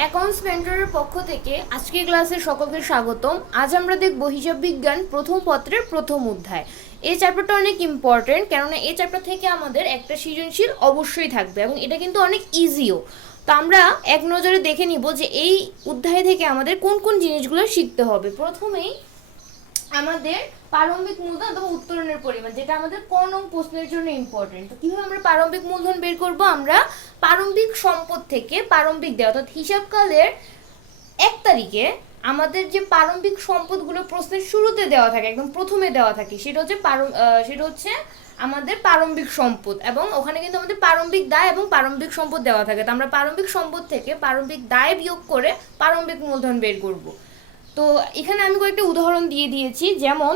Accounts মেন্টরের পক্ষ থেকে আজকের ক্লাসে সকলকে স্বাগতম। আজ আমরা দেখব হিসাব বিজ্ঞান প্রথম পত্রের প্রথম অধ্যায়। এই চ্যাপ্টারটা অনেক ইম্পর্টেন্ট, কেননা এই চ্যাপ্টার থেকে আমাদের একটা সৃজনশীল অবশ্যই থাকবে এবং এটা কিন্তু অনেক ইজিও। তো আমরা এক নজরে দেখে নিব যে এই অধ্যায় থেকে আমাদের কোন কোন জিনিসগুলো শিখতে হবে। প্রথমেই আমাদের প্রারম্ভিক মূলধন অথবা উত্তোলনের পরিমাণ, যেটা আমাদের ক নং প্রশ্নের জন্য ইম্পর্টেন্ট। তো কিভাবে আমরা প্রারম্ভিক মূলধন বের করব? আমরা প্রারম্ভিক সম্পদ থেকে প্রারম্ভিক দেয়, অর্থাৎ হিসাবকালের 1 তারিখে আমাদের যে প্রারম্ভিক সম্পদগুলো প্রশ্নের শুরুতে দেওয়া থাকে, একদম প্রথমে দেওয়া থাকে, সেটা হচ্ছে আমাদের প্রারম্ভিক সম্পদ, এবং ওখানে কিন্তু আমাদের প্রারম্ভিক দায় এবং প্রারম্ভিক সম্পদ দেওয়া থাকে। তো আমরা প্রারম্ভিক সম্পদ থেকে প্রারম্ভিক দায় বিয়োগ করে প্রারম্ভিক মূলধন বের করব। তো এখানে আমি কয়েকটা উদাহরণ দিয়ে দিয়েছি, যেমন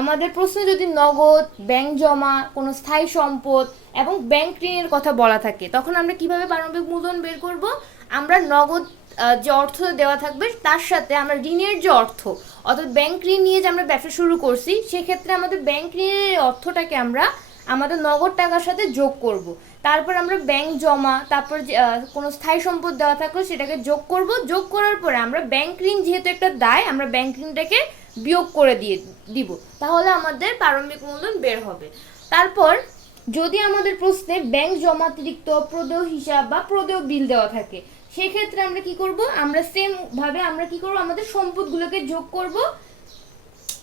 আমাদের প্রশ্নে যদি নগদ, ব্যাংক জমা, কোনো স্থায়ী সম্পদ এবং ব্যাংক ঋণের কথা বলা থাকে, তখন আমরা কিভাবে প্রারম্ভিক মূলধন বের করব? আমরা নগদ যে অর্থ দেওয়া থাকবে তার সাথে আমরা ঋণের যে অর্থ, অর্থাৎ ব্যাংক ঋণ নিয়ে যে আমরা ব্যবসা শুরু করছি, সেক্ষেত্রে আমাদের ব্যাংক ঋণের অর্থটাকে আমরা আমাদের নগদ টাকার সাথে যোগ করব। তারপর আমরা ব্যাংক জমা, তারপর কোনো স্থায়ী সম্পদ দেওয়া থাকলে সেটাকে যোগ করব। যোগ করার পরে আমরা ব্যাংক ঋণ যেহেতু একটা দায়, আমরা ব্যাংক ঋণটাকে বিয়োগ করে দিব, তাহলে আমাদের প্রারম্ভিক মূলধন বের হবে। তারপর যদি আমাদের প্রশ্নে ব্যাংক জমাতিরিক্ত প্রদেয় হিসাব বা প্রদেয় বিল দেওয়া থাকে, সেক্ষেত্রে আমরা কি করব? আমরা সেম ভাবে আমরা কি করব? আমাদের সম্পদগুলোকে যোগ করব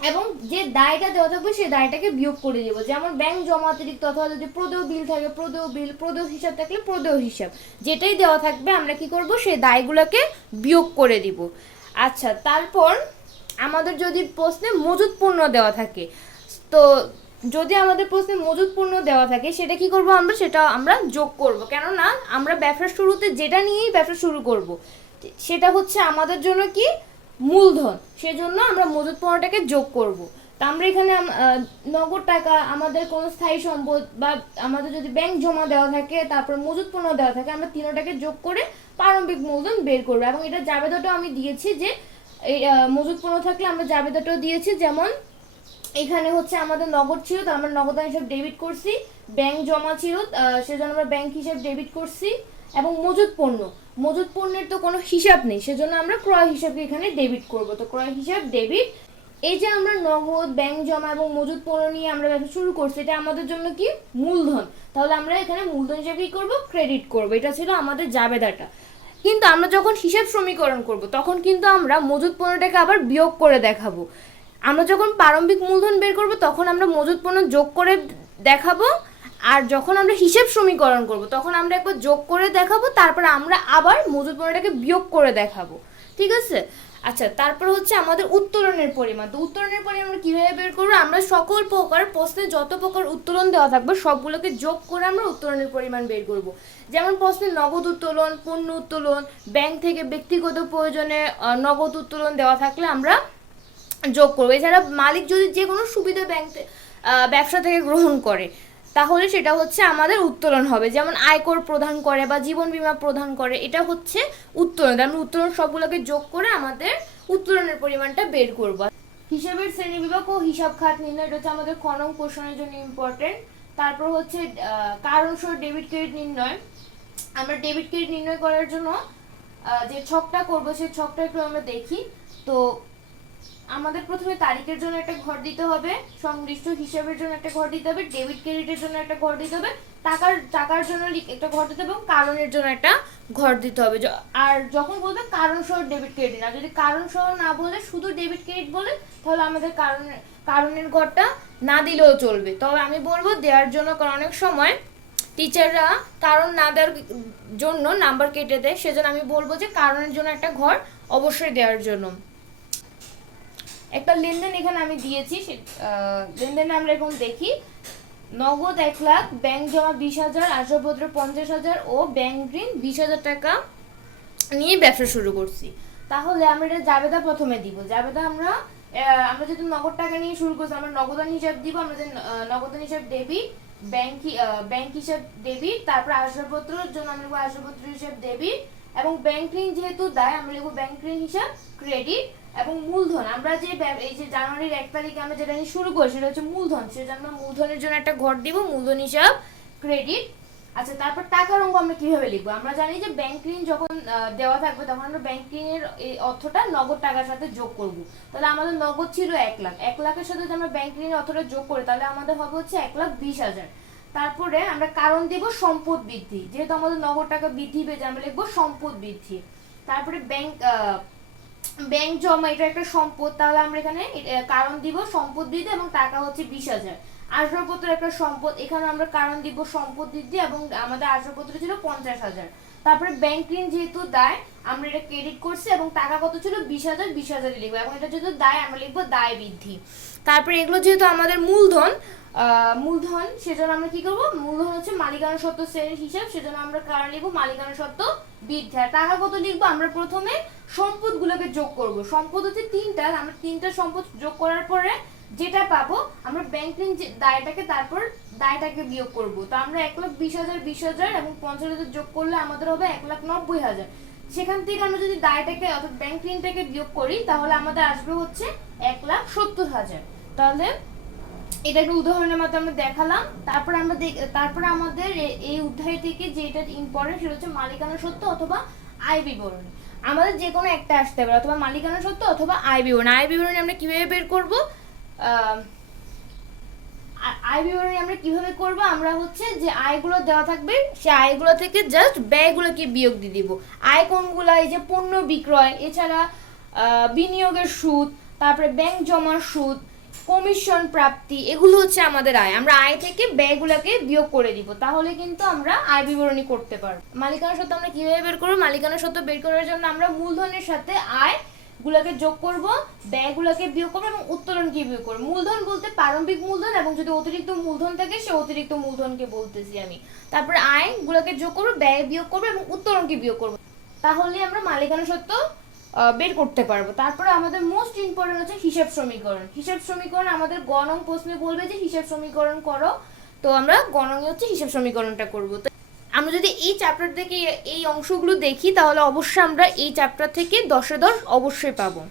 এবং যে দায়টা দেওয়া থাকবে সেই দায়টাকে বিয়োগ করে দেবো। যেমন ব্যাংক জমা অতিরিক্ত অথবা যদি প্রদেয় বিল থাকে প্রদেয় বিল, প্রদেয় হিসাব থাকলে প্রদেয় হিসাব, যেটাই দেওয়া থাকবে আমরা কি করব? সেই দায়গুলোকে বিয়োগ করে দিব। আচ্ছা, তারপর আমাদের যদি প্রশ্নে মজুত পণ্য দেওয়া থাকে, তো যদি আমাদের প্রশ্নে মজুত পণ্য দেওয়া থাকে, সেটা কি করব? সেটা আমরা যোগ করব, কেননা আমরা ব্যবসার শুরুতে যেটা নিয়েই ব্যবসা শুরু করব সেটা হচ্ছে আমাদের জন্য কি? মূলধন। সেজন্য আমরা মজুত পণ্যটাকে যোগ করব। তা আমরা এখানে নগদ টাকা, আমাদের কোনো স্থায়ী সম্পদ, বা আমাদের যদি ব্যাংক জমা দেওয়া থাকে, তারপর মজুত পণ্য দেওয়া থাকে, আমরা তিনটাকে যোগ করে প্রারম্ভিক মূলধন বের করব। এবং এটা জাবেদাটাও আমি দিয়েছি, যে এই মজুত পণ্য থাকলে আমরা জাবেদাটাও দিয়েছি। যেমন এখানে হচ্ছে আমাদের নগদ ছিল, তো আমরা নগদান হিসাব ডেবিট করছি। ব্যাংক জমা ছিল, সেজন্য আমরা ব্যাংক হিসাব ডেবিট করছি। এবং মজুত পণ্যের তো কোনো হিসাব নেই, সেজন্য আমরা ক্রয় হিসাবকে এখানে ডেবিট করব। তো ক্রয় হিসাব ডেবিট। এই যে আমরা নগদ, ব্যাংক জমা এবং মজুত পণ্য নিয়ে আমরা ব্যবসা শুরু করছি, এটা আমাদের জন্য কি? মূলধন। তাহলে আমরা এখানে মূলধন হিসাবে কি করব? ক্রেডিট করব। এটা ছিল আমাদের জাবেদাটা। কিন্তু আমরা যখন হিসাব সমীকরণ করব, তখন কিন্তু আমরা মজুত পণ্যটাকে আবার বিয়োগ করে দেখাবো। আমরা যখন প্রারম্ভিক মূলধন বের করব, তখন আমরা মজুত পণ্য যোগ করে দেখাবো, আর যখন আমরা হিসাব সমীকরণ করব, তখন আমরা একবার যোগ করে দেখাবো, তারপর আমরা আবার মজুত পণ্যটাকে বিয়োগ করে দেখাবো। ঠিক আছে? আচ্ছা, তারপর হচ্ছে আমাদের উত্তোলনের পরিমাণ। তো উত্তোলনের পরিমাণ আমরা কীভাবে বের করবো? আমরা সকল প্রকার প্রশ্নে যত প্রকার উত্তোলন দেওয়া থাকবে সবগুলোকে যোগ করে আমরা উত্তোলনের পরিমাণ বের করব। যেমন প্রশ্নে নগদ উত্তোলন, পণ্য উত্তোলন, ব্যাংক থেকে ব্যক্তিগত প্রয়োজনে নগদ উত্তোলন দেওয়া থাকলে আমরা যোগ করবো। এছাড়া মালিক যদি যে কোনো সুবিধা ব্যবসা থেকে গ্রহণ করে, তাহলে সেটা হচ্ছে আমাদের উত্তোলন হবে। যেমন আয়কর প্রদান করে বা জীবন বীমা প্রদান করে, এটা হচ্ছে উত্তোলন। আমরা উত্তোলন সবগুলোকে যোগ করে আমাদের উত্তোলনের পরিমাণটা বের করব। হিসাবের শ্রেণীবিভাগ ও হিসাব খাত নির্ণয়, এটা হচ্ছে আমাদের খ নং কোশ্চেনের জন্য ইম্পর্টেন্ট। তারপর হচ্ছে কারণসহ ডেবিট ক্রেডিট নির্ণয়। আমরা ডেবিট ক্রেডিট নির্ণয় করার জন্য যে ছকটা করবো, সেই ছকটা একটু আমরা দেখি। তো আমাদের প্রথমে তারিখের জন্য একটা ঘর দিতে হবে, সংশ্লিষ্ট হিসাবের জন্য একটা ঘর দিতে হবে, ডেবিট ক্রেডিটের জন্য একটা ঘর দিতে হবে, টাকার জন্য একটা ঘর দিতে হবে, এবং কারণের জন্য একটা ঘর দিতে হবে। আর যখন বলবে কারণ সহ ডেবিট ক্রেডিট, আর যদি কারণ সহ না বলে শুধু ডেবিট ক্রেডিট বলে, তাহলে আমাদের কারণের ঘরটা না দিলেও চলবে। তবে আমি বলবো দেওয়ার জন্য, কারণ অনেক সময় টিচাররা কারণ না দেওয়ার জন্য নাম্বার কেটে দেয়, সেজন্য আমি বলবো যে কারণের জন্য একটা ঘর অবশ্যই দেওয়ার জন্য। একটা লেনদেন এখানে আমি দিয়েছি, লেনদেন আমরা এখন দেখি। নগদ 1 লাখ, ব্যাংক জমা 20,000, আসবাবপত্র 50,000 ও ব্যাংক ঋণ 20,000 টাকা নিয়ে ব্যবসা শুরু করছি। তাহলে আমরা এটা জাবেদা প্রথমে দিব। জাবেদা আমরা যদি নগদ টাকা নিয়ে শুরু করছি, আমরা নগদান হিসাব দিব। আমরা যে নগদান হিসাব ডেবিট, ব্যাংক হিসাব ডেবিট, তারপর আসবাবপত্রের জন্য আমরা লিখবো আসবাবপত্র হিসাব ডেবিট, এবং ব্যাংক ঋণ যেহেতু দায় আমরা লিখবো ব্যাংক ঋণ হিসাব ক্রেডিট। এবং মূলধন, আমরা যে এই যে জানুয়ারির 1 তারিখে আমরা যেটা নিয়ে শুরু করি, সেটা হচ্ছে মূলধন। সেজন্য মূলধনের জন্য একটা ঘর দিব, মূলধন হিসাব ক্রেডিট। আচ্ছা, তারপর টাকার অঙ্ক আমরা কিভাবে লিখবো? আমরা জানি যে ব্যাংক ঋণ যখন দেওয়া থাকবে তখন আমরা ব্যাংক ঋণের এই অর্থটা নগদ টাকার সাথে যোগ করব। তাহলে আমাদের নগদ ছিল 1,00,000, 1,00,000-এর সাথে যদি আমরা ব্যাংক ঋণের অর্থটা যোগ করি তাহলে আমাদের হবে হচ্ছে 1,20,000। তারপরে আমরা কারণ দিব সম্পদ বৃদ্ধি, যেহেতু আমাদের নগদ টাকা বৃদ্ধি পেয়েছে আমরা লিখবো সম্পদ বৃদ্ধি। তারপরে ব্যাংক জমা, এটা একটা সম্পদ, তাহলে আমরা এখানে কারণ দিব সম্পদ বৃদ্ধি এবং টাকা হচ্ছে 20,000। আসবাবপত্র একটা সম্পদ, এখানে আমরা কারণ দিব সম্পদ বৃদ্ধি এবং আমাদের আসবাবপত্র ছিল 50,000। তারপরে ব্যাংক ঋণ যেহেতু দায় আমরা এটা ক্রেডিট করছি এবং টাকা কত ছিল 20,000, 20,000 লিখবো এবং এটা যেহেতু দায় আমরা লিখবো দায় বৃদ্ধি। তারপরে এগুলো যেহেতু আমাদের মূলধন সেজন্য আমরা কি করব, মূলধন হচ্ছে মালিকানা সত্ত্ব শ্রেণীর হিসাব, সেজন্য আমরা কারণ লিখবো মালিকানা সত্ত্ব বৃদ্ধি। আর টাকা কত লিখবো, আমরা প্রথমে সম্পদগুলোকে যোগ করব। সম্পদ হচ্ছে 3টা, আমরা 3টা সম্পদ যোগ করার পরে যেটা পাবো আমরা ব্যাংক ঋণ দায়টাকে, তারপর দায়টাকে বিয়োগ করব। তো আমরা 1,20,000, 20,000 এবং 50,000 যোগ করলে আমাদের হবে 1,90,000। সেখান থেকে আমরা যদি দায়টাকে অর্থাৎ ব্যাংক ঋণটাকে বিয়োগ করি তাহলে আমাদের আসবে হচ্ছে 1,70,000। তাহলে এটাকে উদাহরণের মাধ্যমে আমরা দেখালাম। তারপরে আমাদের এই অধ্যায় থেকে যেটা ইম্পর্টেন্ট সেটা হচ্ছে মালিকানা সত্ত্ব অথবা আয় বিবরণী। আমাদের যে কোনো একটা আসতে পারে, অথবা মালিকানা সত্ত্ব অথবা আয় বিবরণী। আয় বিবরণী আমরা কিভাবে বের করব? আয় বিবরণী আমরা কিভাবে করব, আমরা হচ্ছে যে আয়গুলো দেওয়া থাকবে সে আয়গুলো থেকে জাস্ট ব্যয়গুলোকে বিয়োগ দিয়ে দিব। আয় কোনগুলো? এই যে পণ্য বিক্রয়, এছাড়া বিনিয়োগের সুদ, তারপরে ব্যাংক জমার সুদ, কমিশন প্রাপ্তি, এগুলো হচ্ছে আমাদের আয়। আমরা আয় থেকে ব্যয়গুলোকে বিয়োগ করে দিব, তাহলে কিন্তু আমরা আয় বিবরণী করতে পারবো। মালিকানা সত্ত্ব আমরা কিভাবে বের করব? মালিকানা সত্ত্ব বের করার জন্য আমরা মূলধনের সাথে আয় গুলাকে যোগ করব, ব্যয়গুলোকে বিয়োগ করব এবং উত্তোলনকে বিয়োগ করব। মূলধন বলতে প্রারম্ভিক মূলধন এবং যদি অতিরিক্ত মূলধন থাকে সে অতিরিক্ত মূলধনকে বলতেছি আমি। তারপরে আয় গুলাকে যোগ করব, ব্যয় বিয়োগ করব এবং উত্তোলনকে বিয়োগ করব, তাহলে আমরা মালিকানা সত্ত্ব বের করতে পারবো। তারপরে আমাদের মোস্ট ইম্পর্টেন্ট হচ্ছে হিসাব সমীকরণ। হিসাব সমীকরণ আমাদের গণং প্রশ্নে বলবে যে হিসাব সমীকরণ করো, তো আমরা গণঙে হচ্ছে হিসাব সমীকরণটা করব। তো আমরা যদি এই চ্যাপ্টার থেকে এই অংশগুলো দেখি তাহলে অবশ্যই আমরা এই চ্যাপ্টার থেকে 10-এ 10 অবশ্যই পাবো।